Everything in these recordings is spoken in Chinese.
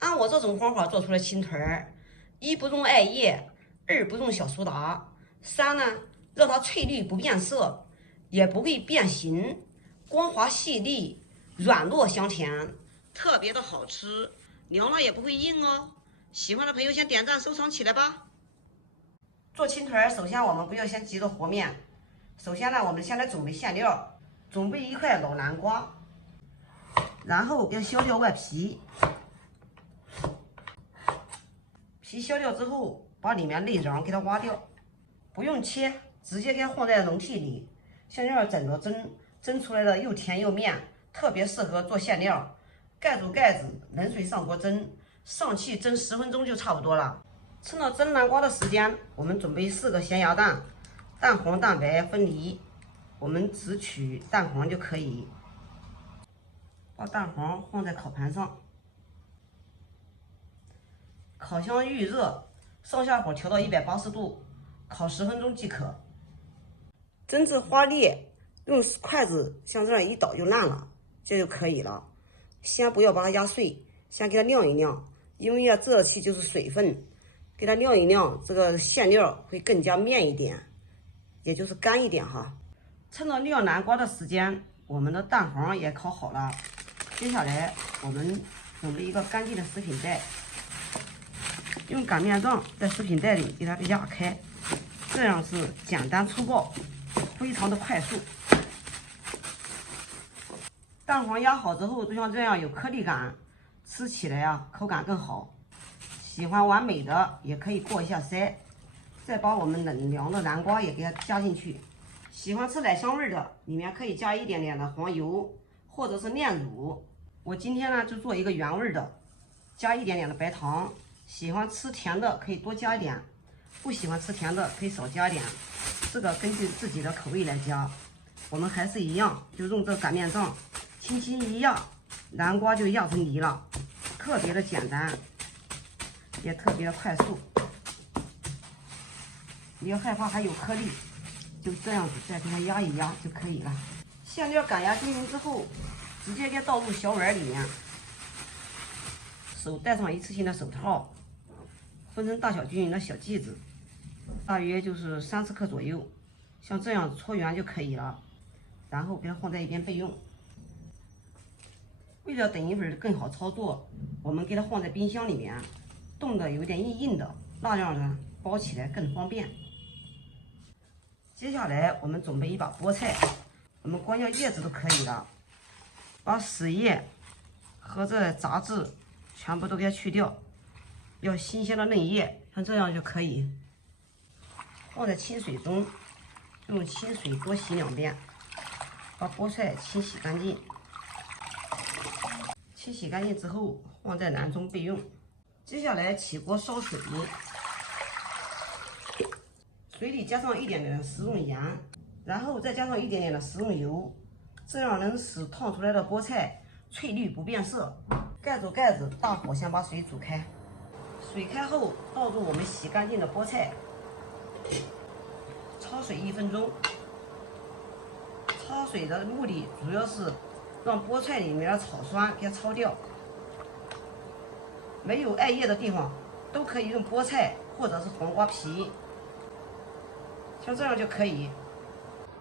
按我这种方法做出来青团儿，一不用艾叶，二不用小苏打，三呢让它翠绿不变色，也不会变形，光滑细腻，软糯香甜，特别的好吃，凉了也不会硬哦。喜欢的朋友先点赞收藏起来吧。做青团儿，首先我们不要先急着和面，首先呢，我们先来准备馅料，准备一块老南瓜，然后给它削掉外皮。皮削掉之后，把里面内瓤给它挖掉，不用切，直接给它放在笼屉里，像这样整着蒸，蒸出来的又甜又面，特别适合做馅料。盖住盖子，冷水上锅蒸，上气蒸10分钟就差不多了。趁着蒸南瓜的时间，我们准备4个咸鸭蛋，蛋黄蛋白分离，我们只取蛋黄就可以。把蛋黄放在烤盘上。烤箱预热，上下火调到180度，烤10分钟即可。蒸至花裂，用筷子像这样一捣就烂了，这就可以了。先不要把它压碎，先给它晾一晾，因为这期就是水分，给它晾一晾，这个馅料会更加面一点，也就是干一点哈。趁着晾南瓜的时间，我们的蛋黄也烤好了。接下来我们准备一个干净的食品袋。用擀面杖在食品袋里给它压开，这样是简单粗暴，非常的快速。蛋黄压好之后，就像这样有颗粒感，吃起来啊口感更好。喜欢完美的也可以过一下筛，再把我们冷凉的南瓜也给它加进去。喜欢吃奶香味的，里面可以加一点点的黄油或者是炼乳。我今天呢就做一个原味的，加一点点的白糖。喜欢吃甜的可以多加一点，不喜欢吃甜的可以少加一点，这个根据自己的口味来加。我们还是一样，就用这擀面杖轻轻一压，南瓜就压成泥了，特别的简单，也特别的快速。你要害怕还有颗粒，就这样子再给它压一压就可以了。馅料擀压均匀之后，直接给它倒入小碗里面，手戴上一次性的手套，分成大小均匀的小剂子，大约就是30克左右，像这样搓圆就可以了。然后给它放在一边备用。为了等一会儿更好操作，我们给它放在冰箱里面，冻得有点硬硬的，那样呢包起来更方便。接下来我们准备一把菠菜，我们光要叶子都可以了，把死叶和这杂质全部都给它去掉，要新鲜的嫩叶，像这样就可以。放在清水中，用清水多洗2遍，把菠菜清洗干净。清洗干净之后，放在篮中备用。接下来起锅烧水，水里加上一点点的食用盐，然后再加上一点点的食用油，这样能使烫出来的菠菜翠绿不变色。盖住盖子，大火先把水煮开。水开后，倒入我们洗干净的菠菜，焯水1分钟。焯水的目的主要是让菠菜里面的草酸给它焯掉。没有艾叶的地方，都可以用菠菜或者是黄瓜皮，像这样就可以。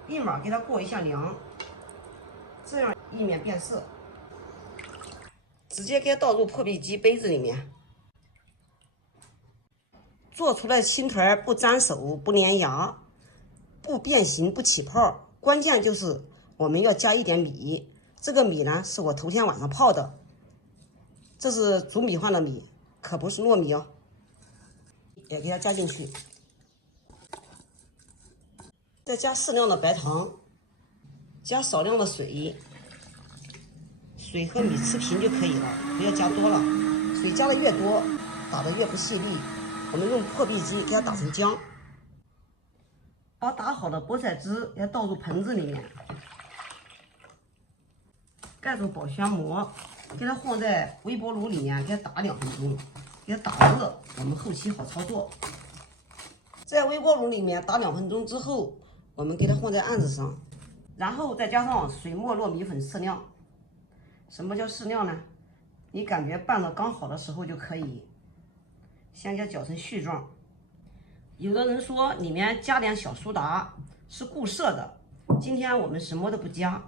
立马给它过一下凉，这样以免变色。直接给它倒入破壁机杯子里面。做出来的青团不粘手不粘牙，不变形不起泡，关键就是我们要加一点米。这个米呢是我头天晚上泡的，这是煮米饭的米，可不是糯米哦。也给它加进去，再加适量的白糖，加少量的水，水和米持平就可以了，不要加多了。水加的越多，打的越不细腻。我们用破壁机给它打成浆。把打好的菠菜汁给它倒入盆子里面，盖住保鲜膜，给它放在微波炉里面给它打2分钟，给它打热，我们后期好操作。在微波炉里面打2分钟之后，我们给它放在案子上，然后再加上水磨糯米粉适量。什么叫适量呢？你感觉拌的刚好的时候就可以，先给它搅成絮状。有的人说里面加点小苏打是固色的，今天我们什么都不加，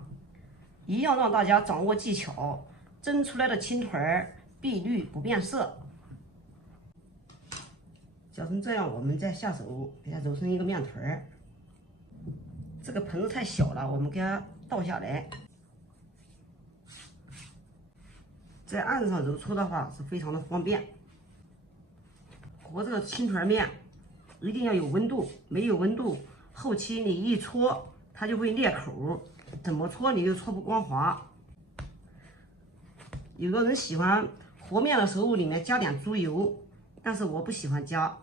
一样让大家掌握技巧，蒸出来的青团儿碧绿不变色。搅成这样，我们再下手给它揉成一个面团儿。这个盆子太小了，我们给它倒下来，在案子上揉搓的话是非常的方便。和这个青团面一定要有温度，没有温度，后期你一搓它就会裂口，怎么搓你就搓不光滑。有的人喜欢和面的时候里面加点猪油，但是我不喜欢加，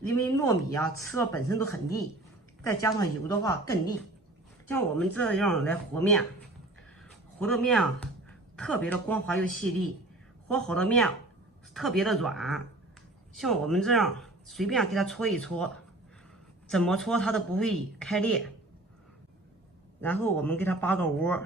因为糯米啊吃了本身都很腻，再加上油的话更腻。像我们这样来和面，和的面啊特别的光滑又细腻，和好的面特别的软。像我们这样随便给它搓一搓，怎么搓它都不会开裂。然后我们给它扒个窝，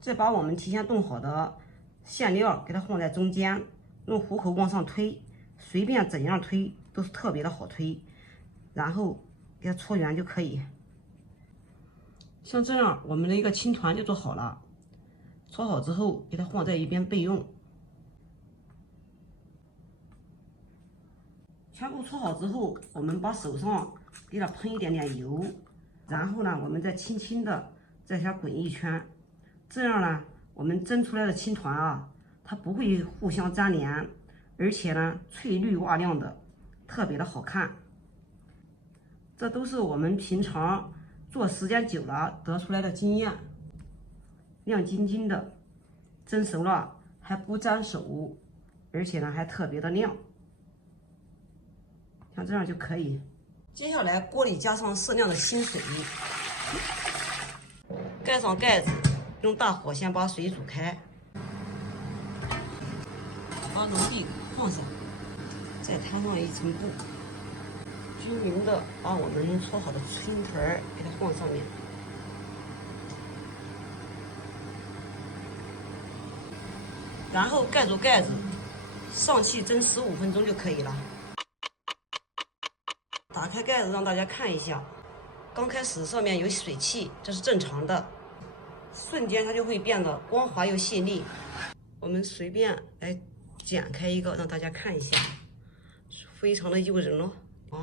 再把我们提前冻好的馅料给它放在中间，用虎口往上推，随便怎样推都是特别的好推，然后给它搓圆就可以。像这样我们的一个青团就做好了，搓好之后给它放在一边备用。全部搓好之后，我们把手上给它喷一点点油，然后呢，我们再轻轻的在下滚一圈，这样呢，我们蒸出来的青团啊，它不会互相粘连，而且呢，翠绿瓦亮的，特别的好看。这都是我们平常做时间久了得出来的经验，亮晶晶的，蒸熟了还不粘手，而且呢还特别的亮。像这样就可以。接下来锅里加上适量的清水，盖上盖子，用大火先把水煮开，把炉壁放上，再摊上一层布，均匀的把我们搓好的青团给它放上面，然后盖住盖子，上气蒸15分钟就可以了。打开盖子让大家看一下，刚开始上面有水汽，这是正常的，瞬间它就会变得光滑又细腻。我们随便来剪开一个让大家看一下，非常的诱人哦。哇，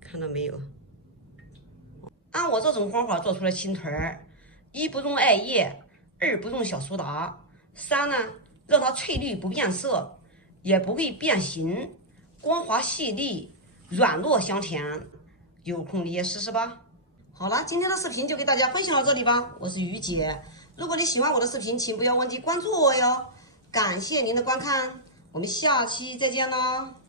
看到没有？按我这种方法做出来青团，一不用艾叶，二不用小苏打，三呢让它翠绿不变色，也不会变形，光滑细腻，软糯香甜，有空你也试试吧。好了，今天的视频就给大家分享到这里吧，我是于姐。如果你喜欢我的视频，请不要忘记关注我哟。感谢您的观看，我们下期再见啦。